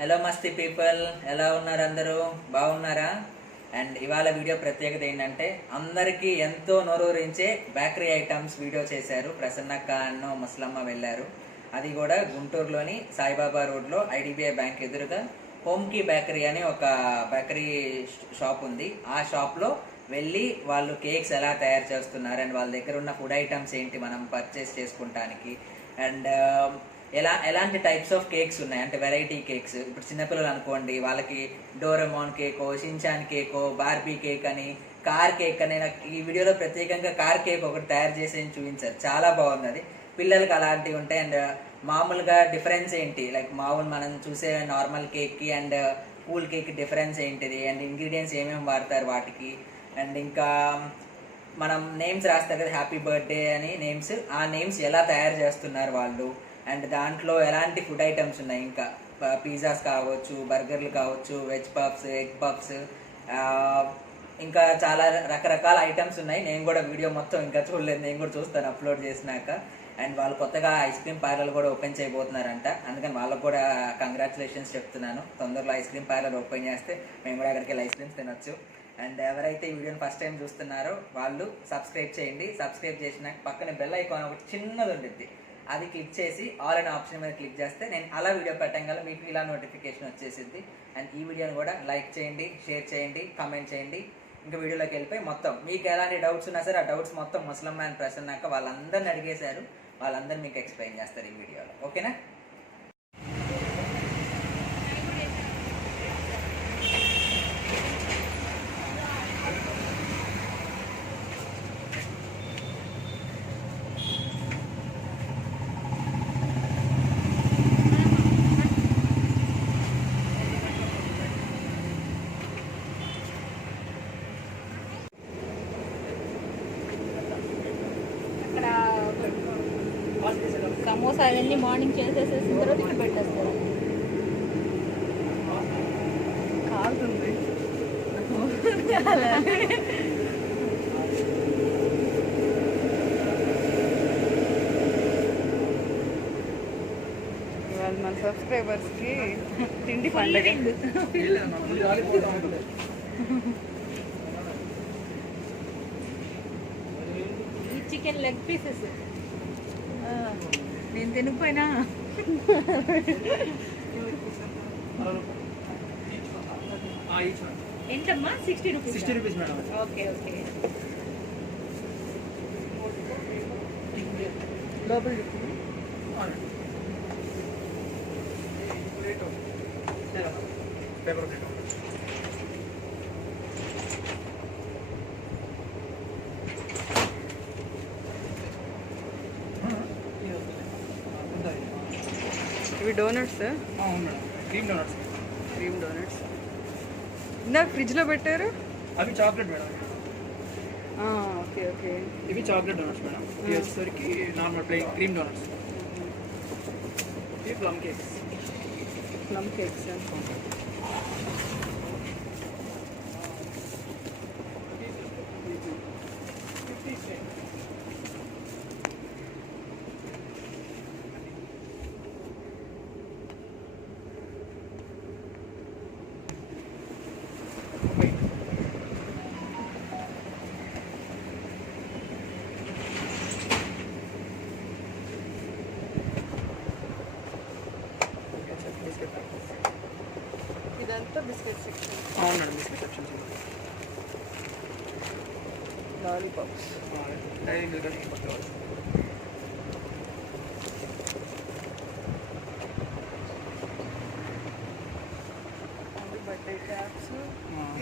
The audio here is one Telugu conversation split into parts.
హలో మస్తీ పీపుల్, ఎలా ఉన్నారు? అందరూ బాగున్నారా? అండ్ ఇవాళ వీడియో ప్రత్యేకత ఏంటంటే అందరికీ ఎంతో నోరూరించే బేకరీ ఐటమ్స్ వీడియో చేశారు. ప్రసన్నక్క అన్న ముసలమ్మ వెళ్ళారు. అది కూడా గుంటూరులోని సాయిబాబా రోడ్లో ఐడిబిఐ బ్యాంక్ ఎదురుగా హోమ్కీ బేకరీ అని ఒక బేకరీ షాప్ ఉంది. ఆ షాప్లో వెళ్ళి వాళ్ళు కేక్స్ ఎలా తయారు చేస్తున్నారు అండ్ వాళ్ళ దగ్గర ఉన్న ఫుడ్ ఐటమ్స్ ఏంటి మనం పర్చేస్ చేసుకుంటానికి అండ్ ఎలాంటి టైప్స్ ఆఫ్ కేక్స్ ఉన్నాయి అంటే వెరైటీ కేక్స్. ఇప్పుడు చిన్నపిల్లలు అనుకోండి, వాళ్ళకి డోరెమోన్ కేకో, షిన్చాన్ కేకో, బార్బీ కేక్ అని, కార్ కేక్ అని. నాకు ఈ వీడియోలో ప్రత్యేకంగా కార్ కేక్ ఒకటి తయారు చేసి చూపించారు, చాలా బాగుంది. అది పిల్లలకి అలాంటివి ఉంటాయి. అండ్ మామూలుగా డిఫరెన్స్ ఏంటి, లైక్ మామూలు మనం చూసే నార్మల్ కేక్కి అండ్ కూల్ కేక్ డిఫరెన్స్ ఏంటిది అండ్ ఇంగ్రీడియంట్స్ ఏమేమి వాడతారు వాటికి. అండ్ ఇంకా మనం నేమ్స్ రాస్తారు కదా, హ్యాపీ బర్త్డే అని నేమ్స్, ఆ నేమ్స్ ఎలా తయారు చేస్తున్నారు వాళ్ళు. అండ్ దాంట్లో ఎలాంటి ఫుడ్ ఐటమ్స్ ఉన్నాయి, ఇంకా పిజ్జాస్ కావచ్చు, బర్గర్లు కావచ్చు, వెజ్ పఫ్స్, ఎగ్ పఫ్స్, ఇంకా చాలా రకరకాల ఐటమ్స్ ఉన్నాయి. నేను కూడా వీడియో మొత్తం ఇంకా చూడలేదు, నేను కూడా చూస్తాను అప్లోడ్ చేసినాక. అండ్ వాళ్ళు కొత్తగా ఐస్ క్రీమ్ పార్లర్ కూడా ఓపెన్ చేయబోతున్నారంట, అందుకని వాళ్ళకు కూడా కంగ్రాచులేషన్స్ చెప్తున్నాను. తొందరలో ఐస్ క్రీమ్ పార్లర్ ఓపెన్ చేస్తే మేము కూడా అక్కడికి వెళ్ళి ఐస్ క్రీమ్స్ తినొచ్చు. అండ్ ఎవరైతే ఈ వీడియోని ఫస్ట్ టైం చూస్తున్నారో వాళ్ళు సబ్స్క్రైబ్ చేయండి. సబ్స్క్రైబ్ చేసినాక పక్కన బెల్ ఐకాన్ ఒకటి చిన్నది ఉంటుంది, అది క్లిక్ చేసి ఆల్ అనే ఆప్షన్ మీద క్లిక్ చేస్తే నేను అలా వీడియో పెట్టగల మీకు ఇలా నోటిఫికేషన్ వచ్చేసింది. అండ్ ఈ వీడియోని కూడా లైక్ చేయండి, షేర్ చేయండి, కామెంట్ చేయండి. ఇంకా వీడియోలోకి వెళ్ళిపోయి మొత్తం మీకు ఎలాంటి డౌట్స్ ఉన్నా సరే ఆ డౌట్స్ మొత్తం ముసలమ్మ అండ్ ప్రసన్నాక వాళ్ళందరిని అడిగేశారు, వాళ్ళందరూ మీకు ఎక్స్ప్లెయిన్ చేస్తారు ఈ వీడియోలో. ఓకేనా? సమోసా అవన్నీ మార్నింగ్ చేసేసేసిన తర్వాత ఇక్కడ పెట్టేస్తారు. కాలుతుంది ఇవాళ మన సబ్స్క్రైబర్స్కి తిండి పండుగ. ఈ చికెన్ లెగ్ పీసెస్ నేను తినకపోయినా ఎంతమ్మా? 60 rupees. 60 rupees madam. Okay okay. లోపల పేపర్ ఇవి డోనట్స్. అవును madam, cream donuts. Cream donuts ఇందాక ఫ్రిడ్జ్లో పెట్టారు. అవి చాక్లెట్ మేడం. Okay okay. ఇవి చాక్లెట్ డోనట్స్ మేడం. ఇవి వచ్చేసరికి నార్మల్ ప్లెయిన్ క్రీమ్ డోనట్స్. ఇవి ప్లమ్ కేక్స్. Plum cakes. ఇదంతా బిస్కెట్ సెక్షన్. అవును madam, biscuit sections. Lollipops. Dairy milk అని పట్టుకోవాలి. Birthday caps.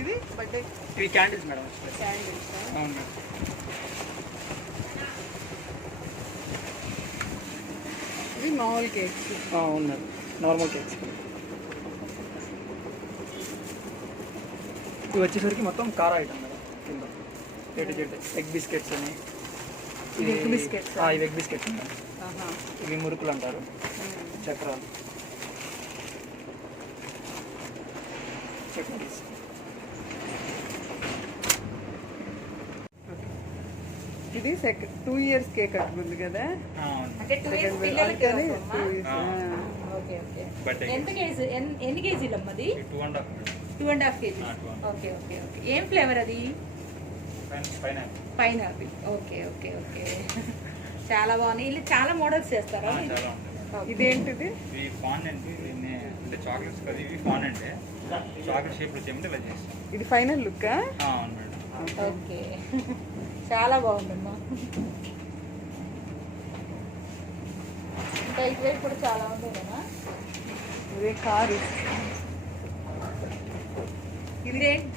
ఇది బర్త్డే ఇవి క్యాండిల్స్ మేడం. క్యాండిల్స్. అవును మేడం. ఇవి మామూలు కేక్స్. అవును మేడం, నార్మల్ కేక్స్. ఇవి వచ్చేసరికి మొత్తం కార ఐటమ్ మేడం. కింద ఎగ్ బిస్కెట్స్ అని. ఇవి ఎగ్ బిస్కెట్స్. ఇవి ఎగ్ బిస్కెట్స్ మేడం. ఇవి మురుకులు అంటారు, చక్రాలు. చక్రాలు. ఇది 2 years కేక్ అట్లుంది కదా. అవును. అంటే 2 years పిల్లలకి. ఓకే ఓకే Birthday ఎంత కేజీ ఎన్ని కేజీలు అమ్మది? 2.5 2.5 కేజీ. 2.5. Okay okay okay. ఏం ఫ్లేవర్ అది? Pineapple. Pineapple. Okay okay okay. చాలా బాగున్నాయి. ఇలా చాలా మోడల్స్ చేస్తారా? చాలా ఉంటుంది. ఇదేంటిది? ఇవి ఫాండెంట్ అంటే చాక్లెట్స్ కదా, ఇవి ఫాండెంట్ చాక్లెట్ షేప్లో చేయమంటే ఇలా చేస్తాం. ఇది ఫైనల్ లుక్? అవును మేడం. ఓకే. చాలా బాగుందమ్మా. ఇంకా ఇటువైపు కూడా చాలా ఉంది కదా. ఇదే కారు.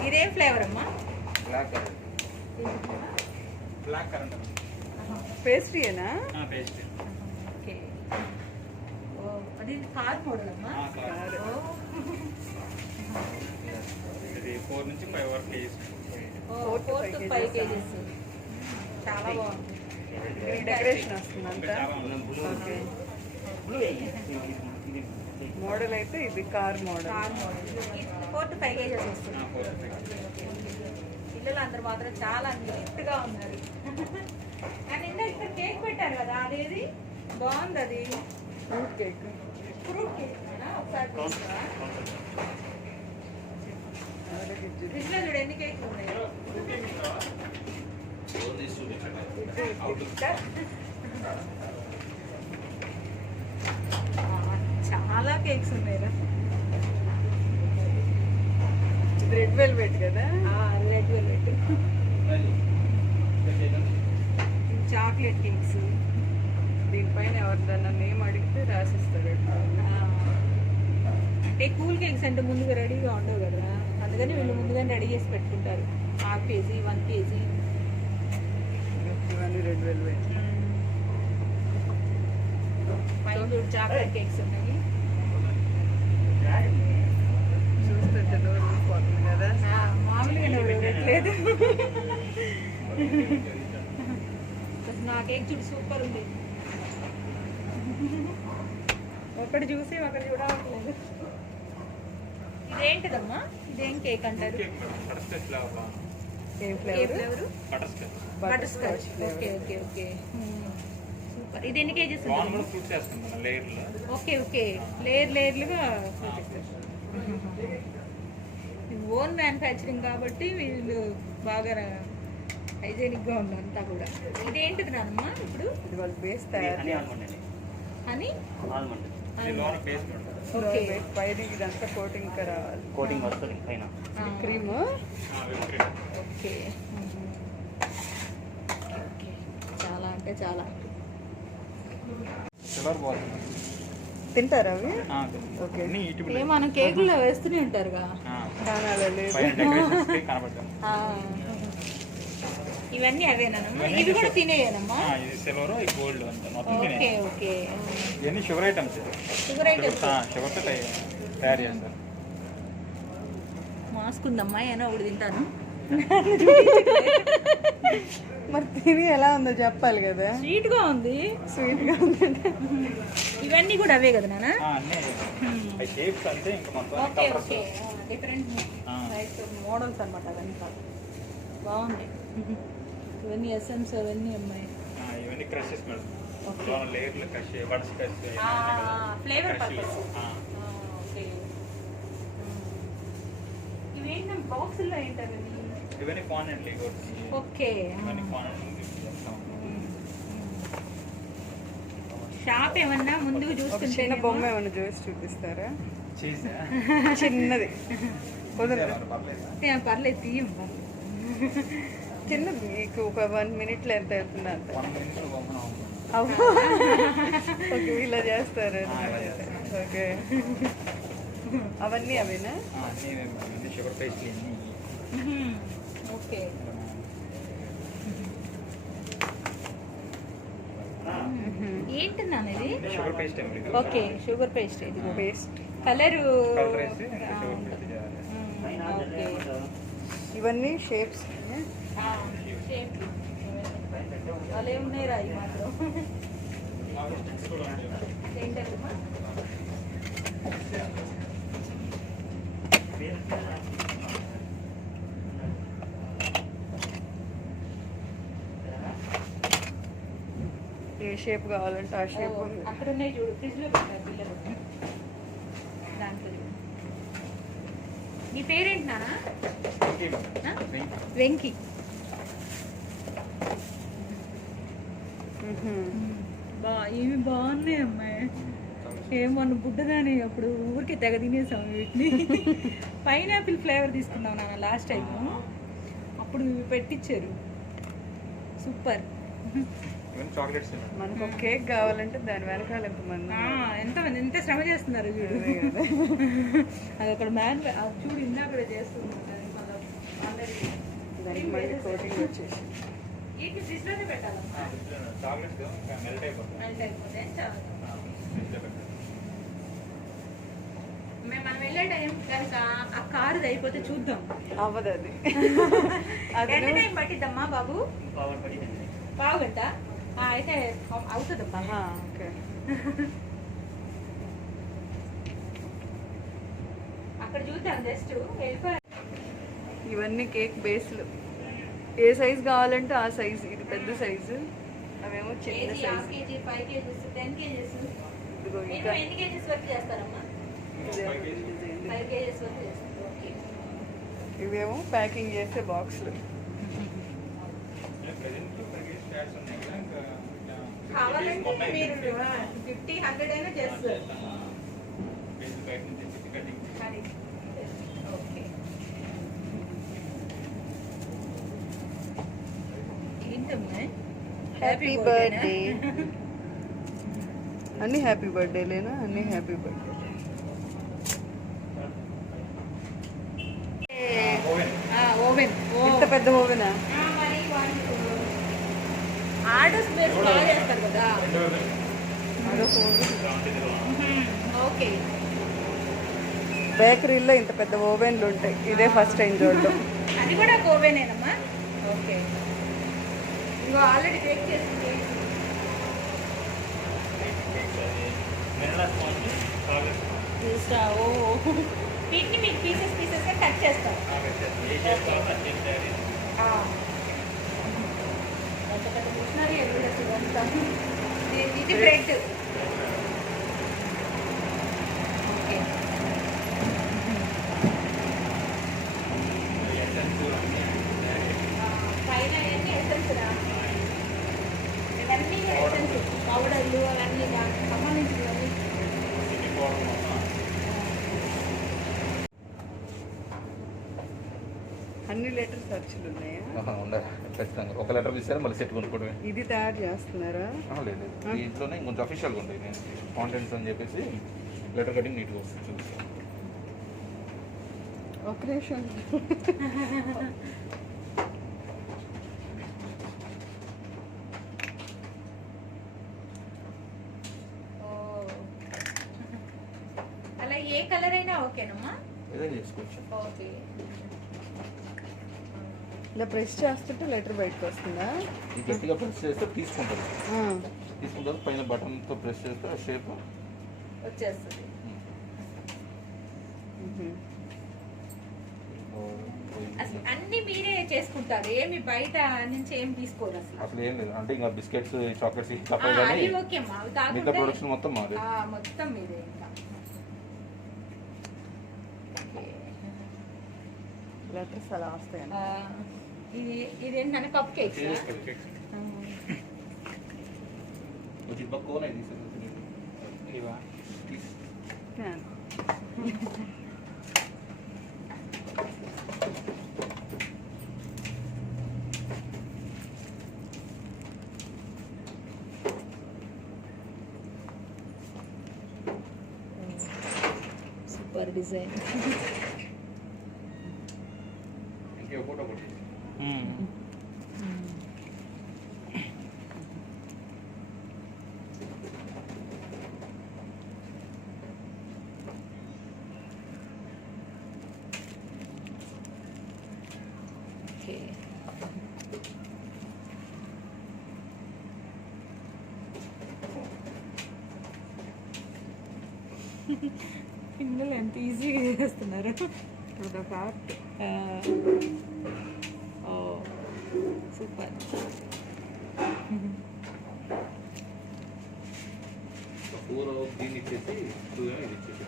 ఇదేం ఫ్లేవర్ అమ్మా? Black colour. బ్లాక్ కలర్ పేస్ట్రీయేనా? పేస్ట్. ఓకే. ఓ, అది కార్ మోడల్ అమ్మా. ఓ. ఇది 4 నుంచి 5 వరకు కేజీస్. Oh, 4 to 5 kgs. చాలా బాగుంది. ఈ డెకరేషన్ వస్తుంది ఇంకా అంతా. చాలా ఉంది. ఓకే. మోడల్ అయితే ఇది car model. Car model. 4 to 5 kgs వస్తుంది. 4 to 5. పిల్లలు అందరూ మాత్రం చాలా నీట్గా ఉన్నారు. అండ్ ఇంకా ఇక్కడ కేక్ పెట్టారు కదా, అదేది బాగుంది. అది ఫ్రూట్ కేక్. ఫ్రూట్ కేక్ ఒకసారి చూస్తారా? ఫ్రిడ్జ్ లో చూడు ఎన్ని కేక్లు ఉన్నాయో. చాలా కేక్స్ ఉన్నాయి. రెడ్ వెల్వెట్ కదా? Red velvet, chocolate cakes. దీనిపైన ఎవరిదన్నా నేమ్ అడిగితే రాసిస్తారు. అంటే కూల్ కేక్స్ అంటే ముందుగా రెడీగా ఉండవు కదా, అందుకని వీళ్ళు ముందుగానే రెడీ చేసి పెట్టుకుంటారు. ½ కేజీ 1 కేజీ. ఇవన్నీ రెడ్ వెల్వెట్. పైన చూడు చాక్లెట్ కేక్స్ ఉన్నాయి. చూస్తుంటే నోరు ఊరిపోతుంది కదా. మామూలుగా లేదు. నా కేక్ చూడు సూపర్ ఉంది. ఒకటి చూసి ఒకటి చూడవట్లేదు. ఇదేంటిదమ్మా? ఇదేం కేక్ అంటారు? బటర్ స్కాచ్ లాగా. ఏం ఏ flavour? Flavour? Butterscotch. Butterscotch. Okay okay okay. Super. ఇది ఎన్ని కేజీస్? బాన్ కూడా ఫ్రూట్స్ వేస్తాం మన లేయర్లో. Okay okay. లేయర్లుగా ఓన్ మ్యానుఫ్యాక్చరింగ్ కాబట్టి వీళ్ళు బాగా హైజీనిక్గా ఉంది అంతా కూడా. ఇదేంటిది నానమ్మా ఇప్పుడు? ఇది వాళ్ళు బేస్ తయారు అని ఇది లోన పేస్ట్ ఉంటుంది. ఓకే. పైన ఇదంతా కోటింగ్ ఇంకా రావాలి. కోటింగ్ వస్తుంది పైన. Cream. whipped cream. Okay okay. చాలా అంటే చాలా. Colour ball. తింటారా అవి? ఓకే. అన్ని ఈటబుల్. ఏ మనం కేకుల్లో వేస్తూనే ఉంటారుగా. దానాలు లేదు. పైన డెకరేషన్స్ కి కనబడతాం. ఇవన్నీ అవేనమ్మా? ఇవి కూడా తినేయనమ్మా? ఇది సిల్వర్, ఇది గోల్డ్ అంతా మొత్తం ఓకే తినే. ఓకే. ఇవన్నీ షుగర్ ఐటమ్స్. Sugar items. షుగర్తో తయారు చేస్తారు. మాస్క్ ఉందమ్మా, ఏమో ఒకటి తింటాను. మరి తిని ఎలా ఉందో చెప్పాలి కదా. స్వీట్ గా ఉంది. స్వీట్ గా ఉందంటే ఇవన్నీ కూడా అవే కదా నాన్న? అన్నీ అవి షేప్స్ అంతే, ఇంకా మొత్తం okay colours. Okay. Different models అనమాట అవన్నీ. బాగుంది. ఇవన్నీ ఎస్ఎమ్స్ అవన్నీ అమ్మాయి. ఇవన్నీ క్రషెస్ మేడం. ఓకే. లోన లేయర్లు crush, butterscotch flavour purpose. Okay. ఇవేంటి బాక్సుల్లో ఏంటవి? ఇవన్నీ ఫాండెంట్ ఓకే. ఇవన్నీ ఫాండెంట్. షాప్ ఏమన్నా ముందుకు ఒక చూస్తుంటే చిన్న బొమ్మ ఏమైనా చూసి చూపిస్తారా? చీజ్ చిన్నది కుదరదు. పర్లేదు తీయం. చిన్నది మీకు ఒక 1 minute ఎంత అవుతుంది అంత. 1 minute బొమ్మ. ఓకే, ఇలా చేస్తారు. ఓకే. అవన్నీ అవేనా? అన్నీ షుగర్ పేస్ట్ అన్నీ. ఓకే. ఏంటి నాన్న ఇది? షుగర్ పేస్ట్ ఏమి ఓకే, షుగర్ పేస్ట్. ఇది పేస్ట్. కలరు. కలర్ వేసి షుగర్ పేస్ట్ చేయాలి. ఓకే. ఇవన్నీ షేప్స్. అలా ఉన్నాయి రా ఈ మాత్రం. ఏంటమ్మా? ఏ షేప్ కావాలంటే ఆ షేప్. అక్కడ ఉన్నాయి చూడు, ఫ్రిడ్జ్ లో పెట్టారు పిల్లలు. ఈ పేరేంటి నానా? ఆ? వెంకి. ఇవి బాగున్నాయి అమ్మాయి. ఏమన్నా బుడ్డదాని అప్పుడు ఊరికే తెగ తినేసాం వీటిని. పైనాపిల్ ఫ్లేవర్ తీసుకున్నాం నాన్న లాస్ట్ టైం, అప్పుడు ఇవి పెట్టించారు. సూపర్. చాక్లెట్స్ మనకు ఒక కేక్ కావాలంటే దాని వెనకాల ఎంతమంది ఎంత శ్రమ చేస్తున్నారు చూడు. అది అక్కడ మ్యాన్ చూడు ఇందాక కూడా చేస్తున్నారు. దానికి మళ్ళీ కోటింగ్ వచ్చేసి వీటిని ఫ్రిడ్జ్లోనే పెట్టాలమ్మా. చాక్లెట్స్ మెల్ట్ అయిపోతుంది. మెల్ట్ అయిపోతే చాలా. ఫ్రిడ్జ్లో పెట్టాలి. మనం వెళ్ళే టైం కనుక ఆ కారు అయిపోతే చూద్దాం. అవ్వదు అది. ఎంత టైం పట్టిద్దమ్మా బాబు? పావుగంట అయితే అవుతుందమ్మా. ఓకే. అక్కడ చూద్దాం జస్ట్ వెళ్ళిపోయి. ఇవన్నీ కేక్ బేస్లు. ఏ సైజ్ కావాలంటే ఆ సైజు. ఇది పెద్ద సైజు, అవేమో చిన్న KG, half size. KG, 5 kgs, 10 kgs. ఇదిగో నేను ఇంకా ఎన్ని కేజీస్ వరకు చేస్తారమ్మా? 5 కేజీస్ వరకు చేస్తాను. ఓకే. ఇవేమో ప్యాకింగ్ చేసే బాక్స్లు. కావాలంటే మీరు 50, 100 అయినా చేస్తారు. కానీ ఓకే. ఏంటమ్మా? Happy birthday. అన్ని హ్యాపీ బర్త్డేలేనా? అన్ని హ్యాపీ బర్త్డే. ఓవెన్. ఇంత పెద్ద ఓవెనా? మరి ఆర్డర్స్ మీరు బాగా చేస్తారు కదా. అదొక ఓవెన్. ఓకే. బేకరీలో ఇంత పెద్ద ఓవెన్లు ఉంటాయి. ఇదే ఫస్ట్ టైం చూడడం. అది కూడా ఒక ఓవెనేనమ్మా? ఓకే. ఇంకో ఆల్రెడీ బేక్ చేసింది. ఓ వీటిని మీకు పీసెస్గా కట్ చేస్తాం. ఎంత పెద్ద మిషనరీ ఇదంతా. ఇది బ్రెడ్. ఓకే. పైన అవన్నీ ఎసెన్స్ రా. ఇవన్నీ ఎసెన్స్ పౌడర్లు అవన్నీ దానికి సంబంధించినవి. అన్ని లెటర్ ఖర్చులు ఉన్నాయా? ఉండాలి ఖచ్చితంగా. ఒక లెటర్ తీసారా మళ్ళీ సెట్ కొనుక్కోవడమే. ఇది తయారు చేస్తున్నారా? లేదు దీంట్లోనే ఇంకొంచెం అఫీషియల్గా ఉంటాయి. నేను కాంటెంట్స్ అని చెప్పేసి లెటర్ కటింగ్ నీట్గా వస్తుంది. చూపిస్తాను. ఒక నిమిషం. అలా ఏ కలర్ అయినా ఓకేనమ్మా? ఏదైనా చేసుకోవచ్చు. ఓకే. ఇలా ప్రెస్ చేస్తుంటే లెటర్ బయటకు వస్తుందా? ఈ గట్టిగా ప్రెస్ చేస్తే తీసుకుంటారు. ఆ. తీసుకుంటారు పైన బటన్తో ప్రెస్ చేస్తే ఆ షేప్ వచ్చేస్తుంది. అసలు అన్ని మీరే చేసుకుంటారు, ఏమి బయట నుంచి ఏం తీసుకోరు అసలు? అసలు ఏం లేదు. అంటే ఇంకా బిస్కెట్స్ చాక్లెట్స్ తప్ప ఆ, కానీ అవి ఓకే అమ్మా. అవి మిగతా కాకుండా ప్రొడక్షన్ మొత్తం మాది. మొత్తం మీదే ఇంకా. లెటర్స్ అలా వస్తాయండి. ఇదేంటంటే కప్ కేక్స్. ఇవా సూపర్ డిజైన్. ఇంకే ఫోటో కొట్టి ఓకే. పిల్లలు ఎంత ఈజీగా చేస్తున్నారు. అదొక ఆర్ట్. ఓ సూపర్. 4 దీన్ని ఇచ్చేసి 2 ఇది ఇచ్చేసి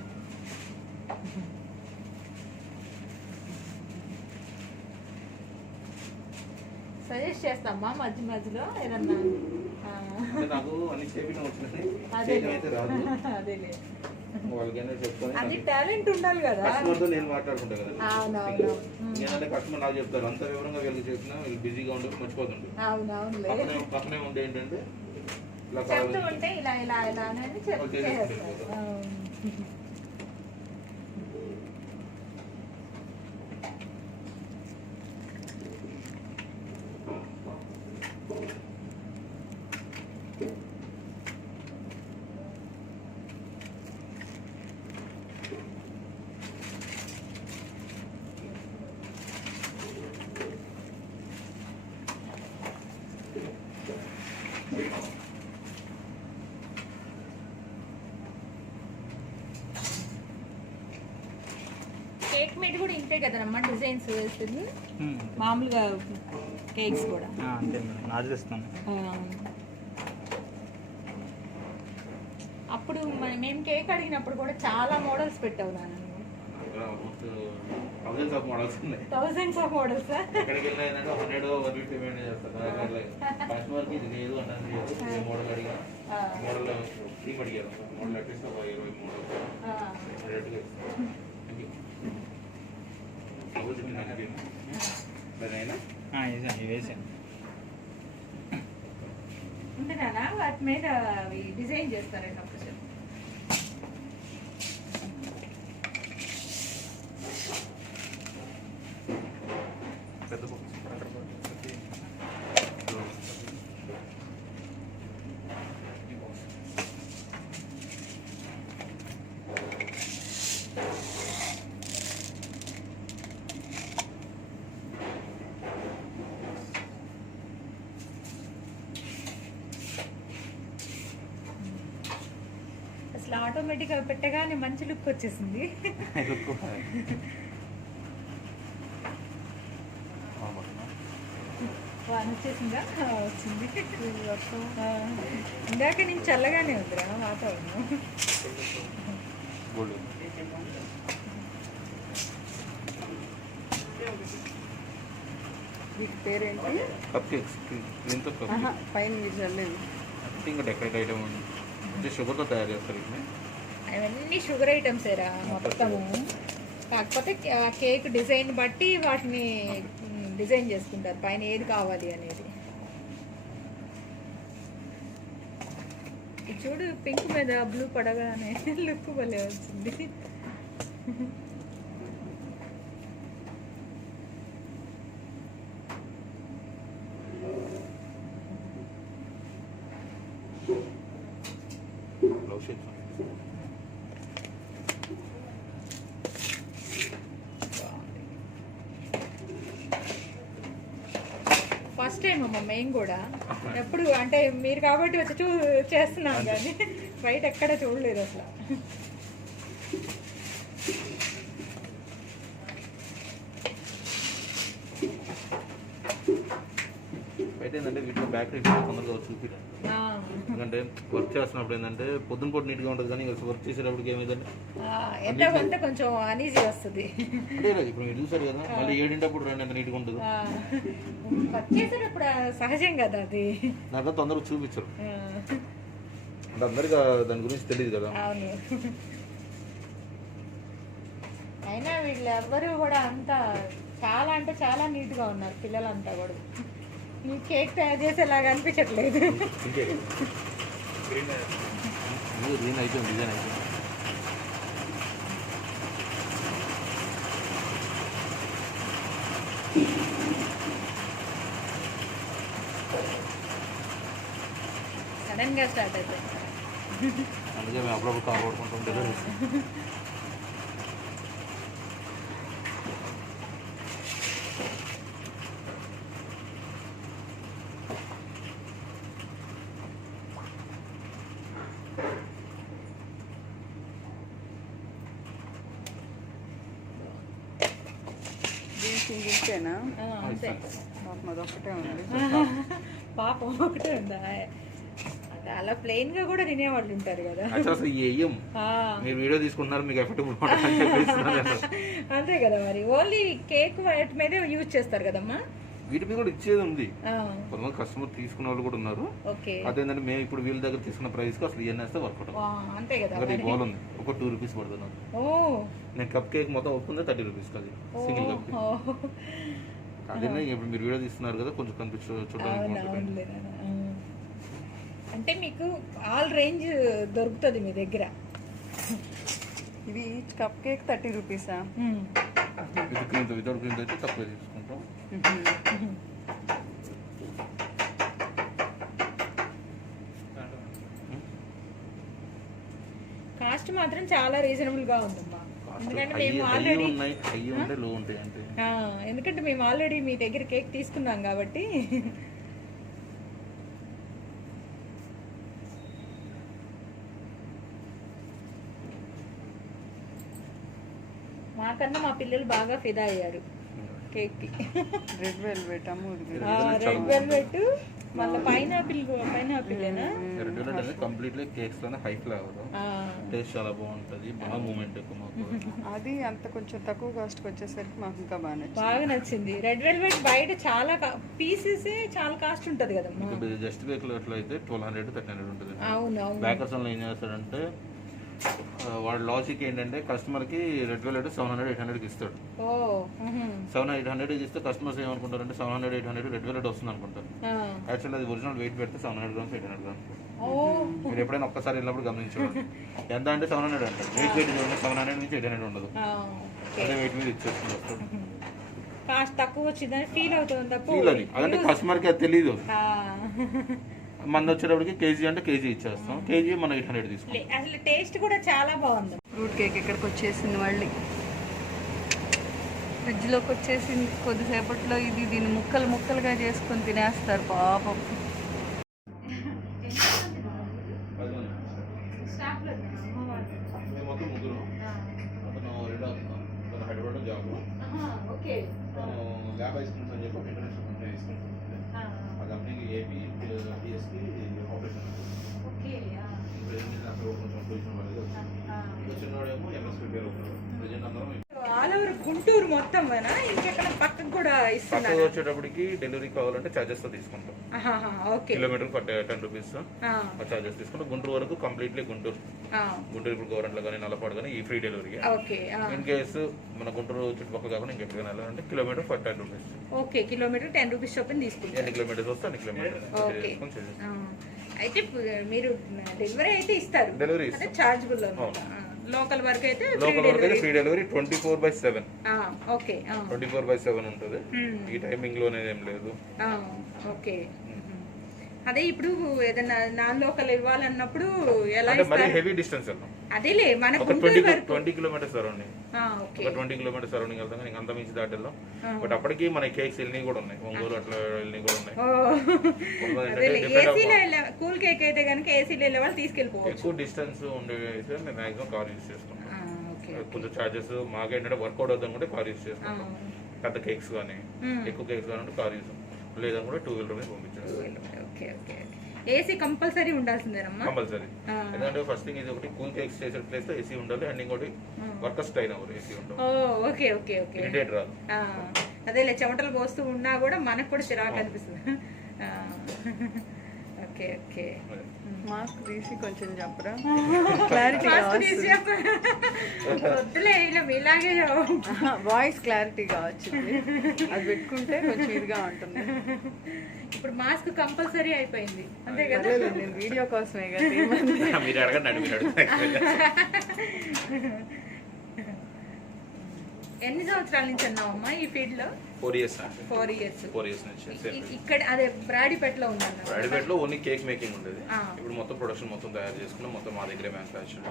సజెస్ట్ చేస్తామా మధ్య మధ్యలో ఏదన్నా అంటే నాకు అన్ని చేయడం వచ్చినాయి, అదే చేయడం అయితే రాదు. అదేలే, వాళ్ళకైనా చెప్తాను, అది టాలెంట్ ఉండాలి కదా. కస్టమర్తో నేను మాట్లాడుకుంటా కదా. అవునవును. ఏంటంటే కస్టమర్ నాకు చెప్తారు, అంత వివరంగా వీళ్ళకి చెప్పినా వీళ్ళు బిజీగా ఉండి మర్చిపోతుంటారు. అవునవునులే, పక్కనే ఉంటే ఏంటంటే ఇలా చెప్తూ కావాలి ఉంటే ఇలా ఇలా ఇలా అనేది చేస్తారు. అవును. కేక్ మీద కూడా ఇంతే కదనమ్మా డిజైన్స్ వేస్తుంది మామూలుగా కేక్స్ కూడా. అంతే మేడం, నాది ఇస్తాను. అప్పుడు మేము కేక్ అడిగినప్పుడు కూడా చాలా మోడల్స్ పెట్టావు నాన్న, ఆల్మోస్ట్ థౌసండ్స్ ఆఫ్ మోడల్స్ ఉన్నాయి. Thousands of models. ఎక్కడికి వెళ్ళినా ఏంటంటే 100 150 మెయింటైన్ చేస్తారు. కస్టమర్కి ఇది లేదు అంటే ఏ మోడల్ అడిగా మోడల్ టీమ్ అడిగారు, మోడల్ అట్లీస్ట్ ఒక 20 మోడల్స్ డైరెక్ట్గా ఇస్తాను. ఇవి వేసాను. ఉంటున్నానా వాటి మీద అవి డిజైన్ చేస్తారండి అప్పుడు. పెద్ద అసలు ఆటోమేటిక్గా పెట్టగానే మంచి లుక్ వచ్చేసింది. వాన వచ్చేసిందా? వచ్చింది. ఇందాక నుంచి చల్లగానే ఉందిరా వాతావరణం. వీటి పేరేంటి? కప్ కేక్స్, క్రీమ్తో కప్ ఆహా, పైన మీరు చల్లేదు. ఇంకా డెకరేట్ ఐటమ్ ఉంది, అంటే షుగర్తో తయారు చేస్తారు ఇది. అవన్నీ షుగర్ ఐటమ్స్ ఏరా మొత్తము. కాకపోతే కేక్ డిజైన్ బట్టి వాటిని డిజైన్ చేసుకుంటారు పైన ఏది కావాలి అనేది. ఇది చూడు పింక్ మీద బ్లూ పడగానే లుక్ భలే వచ్చింది. లవ్ షేప్ ఫస్ట్ టైం అమ్మ మేము కూడా, ఎప్పుడు అంటే మీరు కాబట్టి వచ్చి చేస్తున్నాం కానీ బయట ఎక్కడ చూడలేదు అసలు. బయట ఏంటంటే వీటిలో బ్యాటరీ తొందరగా చూపిరా, ఎందుకంటే వర్క్ చేస్తున్నప్పుడు ఏంటంటే పొద్దున పూట నీట్గా ఉంటుంది కానీ వర్క్ చేసేటప్పటికి ఏమైందంటే ఎంత కొంత కొంచెం అనీజీ వస్తుంది. అంటే ఇప్పుడు మీరు చూసారు కదా, మళ్ళీ 7 రెండు ఎంత నీట్గా ఉంటుంది. వర్క్ చేసేటప్పుడు సహజం కదా అది, నాకు తొందరగా చూపించరు అంటే అందరికీ దాని గురించి తెలియదు కదా. అవును. అయినా వీళ్ళు ఎవ్వరు కూడా అంతా చాలా అంటే చాలా నీట్గా ఉన్నారు పిల్లలంతా కూడా. ఈ కేక్ తయారు చేసేలాగా అనిపించట్లేదు. ఇంకే గ్రీన్ అయిపోయింది, డిజైన్ అయిపోయింది. సడన్ గా స్టార్ట్ అయిపోయింది. అందుకే మేము అప్పుడప్పుడు కార్ కొడుకుంటాం. సింగిల్సేనా? అంతే. పాపం అదొక్కటే ఉంది. పాపం ఒకటే ఉందా? అలా ప్లెయిన్ గా కూడా తినేవాళ్ళు ఉంటారు కదా. అసలు ఏం మీరు వీడియో తీసుకుంటున్నారు, మీకు ఎఫెక్టబుల్ అంతే కదా మరి. ఓన్లీ కేక్ వాటి మీదే యూజ్ చేస్తారు కదమ్మా. వీటి మీద కూడా ఇచ్చేది ఉంది. ఆ, కొంతమంది కస్టమర్ తీసుకునే వాళ్ళు కూడా ఉన్నారు. ఓకే. అదేంటంటే మేము ఇప్పుడు వీళ్ళ దగ్గర తీసుకున్న ప్రైస్కి అసలు ఇవన్నీ వేస్తే వర్కౌట్ వా, అంతే కదా ఒకటి మరి. బాల్ ఉంది, ఒక 2 రూపీస్ పడుతుంది నాకు. ఓ నేను కప్ కేక్ మొత్తం ఒప్పుకుందే 30 రూపీస్ అది సింగిల్ కప్ కేక్. ఓ, అదే ఇప్పుడు మీరు వీడియో తీస్తున్నారు కదా, కొంచెం చూడడానికి అవును, బాగుంటుంది. అవునులే నాన్న. ఆ. అంటే మీకు ఆల్ రేంజ్ దొరుకుతుంది మీ దగ్గర. ఇవి ఈచ్ కప్ కేక్ 30 రూపీసా? ఇది క్రీమ్తో వితౌట్ క్రీమ్తో అయితే తక్కువ తీసుకుంటాం. కాస్ట్ మాత్రం చాలా రీజనబుల్ గా ఉందమ్మా. ఎందుకంటే మేము హై ఆల్రెడీ ఉన్నాయి, హై ఉంటాయి, లో ఉంటాయి అంటే. ఎందుకంటే మేము ఆల్రెడీ మీ దగ్గర కేక్ తీసుకున్నాం కాబట్టి. మాకన్నా మా పిల్లలు బాగా ఫిదా అయ్యారు కేక్ కి. రెడ్ వెల్వెట్ అమ్ముడు. రెడ్ వెల్వెట్, మళ్ళీ పైనాపిల్. పైనాపిల్నా? రెడ్ వెల్వెట్ అనేది కంప్లీట్లీ కేక్స్ లోనే హై ఫ్లేవర్, టేస్ట్ చాలా బాగుంటది, బాగా మూమెంట్ ఎక్కువ మాకు. అది అంత కొంచెం తక్కువ కాస్ట్కి వచ్చేసరికి మాకు ఇంకా బాగా నచ్చింది. రెడ్ వెల్వెట్ బయట చాలా పీసెస్ చాలా కాస్ట్ ఉంటది కదమ్మా. జస్ట్ కేక్ లో ఎట్లా అయితే 1200-1300 ఉంటుంది. అవును, అవును. బేకర్స్ ఏం చేస్తాడంటే వాడు లాజిక్ ఏంటంటే కస్టమర్ కి రెడ్ వెల్వెట్ 700-800 ఇస్తాడు. 700-800 ఇస్తే కస్టమర్స్ ఏమనుకుంటారంటే 700-800 రెడ్ వెల్వెట్ వస్తుంది అనుకుంటారు. యాక్చువల్లీ అది ఒరిజినల్ వెయిట్ పెడితే 700 గ్రామ్స్ 800 గ్రామ్స్. మీరు ఎప్పుడైనా ఒక్కసారి వెళ్ళినప్పుడు గమనించండి. ఎంత అంటే 700 అంటారు, వెయిట్ చూడండి 700 నుంచి 800 ఉండదు. అదే వెయిట్ మీద ఇచ్చేస్తుంది వస్తాడు. కాస్ట్ తక్కువ వచ్చిందని ఫీల్ అవుతుంది తప్ప ఫీల్ అది అదంటే కస్టమర్ కి అది తెలియదు. మంది వచ్చేటప్పటికి కేజీ అంటే కేజీ ఇచ్చేస్తాం, కేజీ మనం 800 తీసుకుంటాం. అసలు టేస్ట్ కూడా చాలా బాగుంది. ఫ్రూట్ కేక్ ఇక్కడికి వచ్చేసింది, మళ్ళీ ఫ్రిడ్జ్లోకి వచ్చేసింది. కొద్దిసేపట్లో ఇది దీన్ని ముక్కలు ముక్కలుగా చేసుకొని తినేస్తారు పాపం. మొత్తం ముగ్గురు, అతను Hyderabad job, lab ice creams అని చెప్పి ఒక ఇంటర్నేషనల్ కంపెనీ తీసుకుంటాం. ఆ కంపెనీకి ఏపీ టీఎస్కి ఆపరేషన్ అసలు కొంచెం పొజిషన్ పడలేదు. చిన్నవాడేమో ఎంఎస్పీ పేరు అవుతున్నాడు. ప్రజెంట్ అందరం ఆల్ ఓవర్ గుంటూరు మొత్తం ఇంకెక్కడ పక్కకు కూడా ఇస్తున్నారు. పక్కకు వచ్చేటప్పటికి డెలివరీ కావాలంటే చార్జెస్ తో తీసుకుంటాం. ఓకే. కిలోమీటర్ 10 రూపీస్ చార్జెస్ తీసుకుంటాం. గుంటూరు వరకు కంప్లీట్లీ గుంటూరు ఇప్పుడు గవర్నమెంట్ కానీ నల్లపాడు కానీ ఈ ఫ్రీ డెలివరీ. ఇన్ కేసు మన గుంటూరు చుట్టుపక్కల కాకుండా ఇంకెక్కడికైనా వెళ్ళాలంటే kilometre 10 rupees. Okay, kilometre 10 rupees చొప్పున తీసుకుంటాం. ఎన్ని కిలోమీటర్స్ వస్తే అన్ని కిలోమీటర్. అయితే మీరు డెలివరీ అయితే ఇస్తారు, డెలివరీ అంటే చార్జబుల్. లోకల్ వరకు అయితే ఫ్రీ డెలివరీ 24/7. ఓకే, 24/7 ఉంటుంది. ఈ టైమింగ్ లోనే ఏం లేదు. ఓకే. అదే ఇప్పుడు ఏదైనా నాన్ లోకల్ ఇవ్వాలన్నప్పుడు ఎలా మరి హెవీ డిస్టెన్స్ వెళ్తాం. అదేలే మన 20 కిలోమీటర్స్ సరౌండింగ్, ఒక 20 కిలోమీటర్స్ సరౌండింగ్ వెళ్తాం. ఇంకా అంత మించి దాటి వెళ్దాం. బట్ అప్పటికి మన కేక్స్ వెళ్ళినవి కూడా ఉన్నాయి, ఒంగోలు అట్లా వెళ్ళినవి కూడా ఉన్నాయి. కూల్ కేక్ అయితే కనుక ఏసీలో వెళ్ళే వాళ్ళు తీసుకెళ్ళిపోవచ్చు. ఎక్కువ డిస్టెన్స్ ఉండేది మేము మాక్సిమం కార్ యూజ్ చేసుకుంటాం. కొంచెం చార్జెస్ మాకేంటంటే వర్కౌట్ అవుతాం కూడా కార్ యూజ్ చేసుకుంటాం. పెద్ద కేక్స్ కానీ ఎక్కువ కేక్స్ కానీ కార్ యూజ్, లేదని కూడా 2 వీలర్ మీద పంపించారు. ఏసీ కంపల్సరీ ఉండాల్సిందేనమ్మా, కంపల్సరీ. ఎందుకంటే ఫస్ట్ థింగ్ ఇది ఒకటి కూల్ కేక్స్ చేసే ప్లేస్ లో ఏసీ ఉండాలి, అండ్ ఇంకోటి వర్కర్స్ టైన్ అవ్వరు, ఏసీ ఉంటుంది. Okay okay okay. ఇరిటేట్ రాదు. అదేలే చెమటలు పోస్తూ ఉన్నా కూడా మనకు కూడా చిరాకు అనిపిస్తుంది. Okay okay. మాస్క్ తీసి కొంచెం చెప్పరా, వద్దులే ఇలా మీలాగే వాయిస్ క్లారిటీగా వచ్చింది. అది పెట్టుకుంటే కొంచెం ఇదిగా ఉంటుంది. ఇప్పుడు మాస్క్ కంపల్సరీ అయిపోయింది అంతే కదా. నేను వీడియో కోసమే కదా. మీరు అడగండి. ఎన్ని సంవత్సరాల నుంచి అన్నావమ్మా ఈ ఫీల్డ్ లో? 4 years. 4 years. 4 years నుంచి ఇక్కడ అదే బ్రాడీపేటలో ఉన్నాను. బ్రాడీపేటలో ఓన్లీ కేక్ మేకింగ్ ఉండేది. ఇప్పుడు మొత్తం ప్రొడక్షన్ మొత్తం తయారు చేసుకున్నాం, మొత్తం మా దగ్గరే మ్యానుఫ్యాక్చర్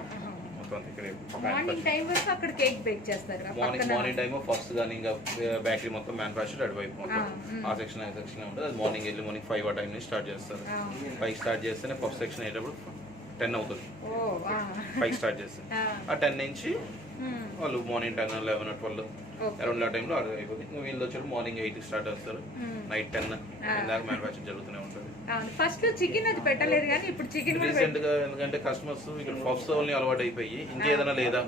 మొత్తం ఇక్కడే. మార్నింగ్ టైం వరకు అక్కడ కేక్ బేక్ చేస్తారు. మార్నింగ్ టైం ఫస్ట్ కానీ ఇంకా బేకరీ మొత్తం మ్యానుఫ్యాక్చర్ అటువైపు మొత్తం ఆ సెక్షన్ ఉంటుంది. అది మార్నింగ్ 5 ఆ టైం నుంచి స్టార్ట్ చేస్తారు. 5 స్టార్ట్ చేస్తేనే ఫస్ట్ సెక్షన్ అయ్యేటప్పుడు 10 అవుతుంది. 5 స్టార్ట్ చేస్తే ఆ 10 నుంచి వాళ్ళు మార్నింగ్ 10, 11, 12 అరౌండ్ ఆ టైంలో ఆర్డర్ అయిపోతుంది. వీళ్ళు వచ్చారు మార్నింగ్ 8 స్టార్ట్ చేస్తారు, నైట్ 10 దాకా మ్యానుఫ్యాక్చర్ జరుగుతూనే ఉంటుంది. ఫస్ట్ చికెన్ అది పెట్టలేదు కానీ ఇప్పుడు చికెన్ కూడా రీసెంట్ గా ఎందుకంటే కస్టమర్స్ ఇక్కడ పఫ్స్ ఓన్లీ అలవాటు అయిపోయి ఇంకేదైనా లేదా,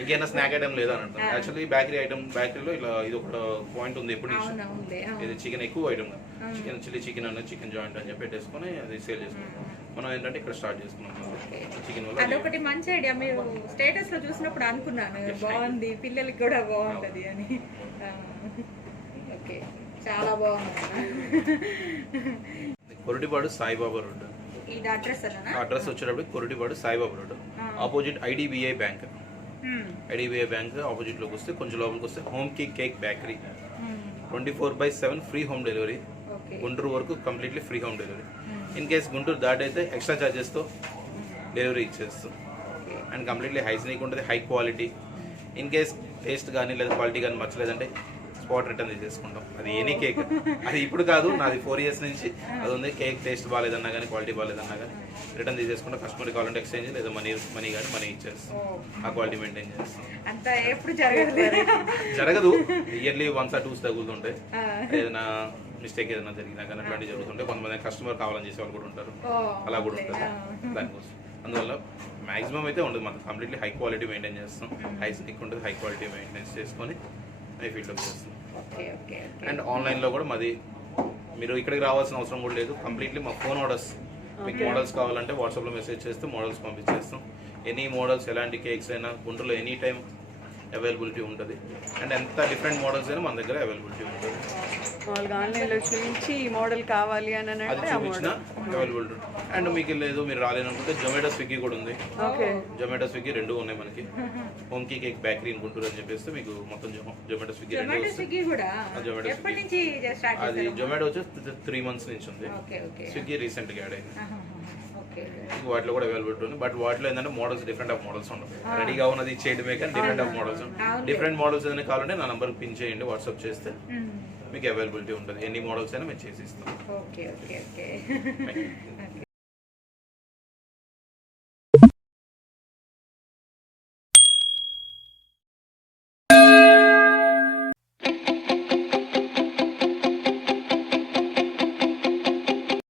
ఇంకేదైనా స్నాక్ ఐటమ్ లేదా అని అంటారు. యాక్చువల్లీ బేకరీలో ఇలా ఇది ఒక పాయింట్ ఉంది ఎప్పుడు నుంచి. అవునవునులే ఇది చికెన్ ఎక్కువ ఐటమ్, చికెన్ చిల్లీ చికెన్ అని చికెన్ జాయింట్ అని చెప్పి పెట్టేసుకొని అది సేల్ చేసుకుంటాం. మనం ఏంటంటే ఇక్కడ స్టార్ట్ చేసుకున్నాం చికెన్ వల్ల. అదొకటి మంచి ఐడియా. మీరు స్టేటస్ లో చూసినప్పుడు అనుకున్నాను బాగుంది, పిల్లలకి కూడా బాగుంటది అని. ఓకే, చాలా బాగుంది. కొరటిపాడు సాయిబాబా రోడ్. ఇది అడ్రస్ అన్న అడ్రస్ వచ్చేటప్పుడు Koritepadu Saibaba road, opposite IDBI bank. IDBI bank opposite లోకి వస్తే కొంచెం లోపలికి వస్తే home cake bakery. 24/7 free home delivery. Guntur వరకు completely free home delivery. In case Guntur దాటైతే ఎక్స్ట్రా ఛార్జెస్తో డెలివరీ ఇచ్చేస్తాం. అండ్ కంప్లీట్లీ హైజీనిక్ ఉంటుంది, high quality. In case taste కానీ లేదా క్వాలిటీ కానీ నచ్చలేదంటే స్పాట్ రిటర్న్ తీసేసుకుంటాం. అది ఎనీ కేక్, అది ఇప్పుడు కాదు, నాది 4 years నుంచి అది ఉంది. కేక్ టేస్ట్ బాగాలేదన్నా కానీ క్వాలిటీ బాగాలేదన్నా కానీ రిటర్న్ తీసేసుకుంటాం. కస్టమర్ కావాలంటే ఎక్స్చేంజ్ లేదా మనీ కానీ మనీ ఇచ్చేస్తాం. ఆ క్వాలిటీ మెయింటైన్ చేస్తాం. అంత ఎప్పుడు జరగదు, ఇయర్లీ 1 or 2 తగులుతుంటాయి. ఏదైనా మిస్టేక్ ఏదైనా జరిగినా కానీ అట్లాంటివి జరుగుతుంటాయి. కొంతమంది కస్టమర్ కావాలని చేసే వాళ్ళు కూడా ఉంటారు, అలా కూడా ఉంటుంది దానికోసం. అందువల్ల మాక్సిమం అయితే ఉండదు, మనం కంప్లీట్లీ హై క్వాలిటీ మెయింటైన్ చేస్తాం. హైజీనిక్ ఉంటుంది, హై క్వాలిటీ మెయింటెనెన్స్ చేసుకొని మై ఫీల్డ్లోకి చేస్తాం. అండ్ ఆన్లైన్లో కూడా మాది, మీరు ఇక్కడికి రావాల్సిన అవసరం కూడా లేదు. కంప్లీట్లీ మా ఫోన్ ఆర్డర్స్. మీకు మోడల్స్ కావాలంటే వాట్సాప్లో మెసేజ్ చేస్తే మోడల్స్ పంపించేస్తాం. ఎనీ మోడల్స్, ఎలాంటి కేక్స్ అయినా గుంటూరులో ఎనీ టైం అవైలబిలిటీ ఉంటుంది. అండ్ ఎంత డిఫరెంట్ మోడల్స్ అయినా మన దగ్గర అవైలబిలిటీ ఉంటుంది. మామూలుగా ఆన్లైన్లో చూపించి ఈ మోడల్ కావాలి అని అది అంటే చూపించిన అవైలబిలిటీ. అండ్ మీకు లేదు, మీరు రాలేననుకుంటే జొమాటో స్విగ్గీ కూడా ఉంది. జొమాటో స్విగ్గీ 2 ఉన్నాయి మనకి. Home cake bakery in Guntur అని చెప్పేసి మీకు మొత్తం జొమాటో స్విగ్గీ 2 అది జొమాటో వచ్చి 3 months నుంచి ఉంది. స్విగ్గీ రీసెంట్గా యాడ్ అయింది. వాటిలో కూడా అవైలబిలిటీ ఉంది. బట్ వాటిలో ఏంటంటే మోడల్స్ డిఫరెంట్ ఆఫ్ మోడల్స్ ఉండవు. రెడీగా ఉన్నది చేయడమే కానీ different of models. Different models ఏదైనా కావాలంటే నా నంబర్ పిన్ చేయండి, వాట్సాప్ చేస్తే మీకు అవైలబిలిటీ ఉంటుంది. ఎన్ని మోడల్స్ అయినా మేము చేసి ఇస్తాం. Okay okay okay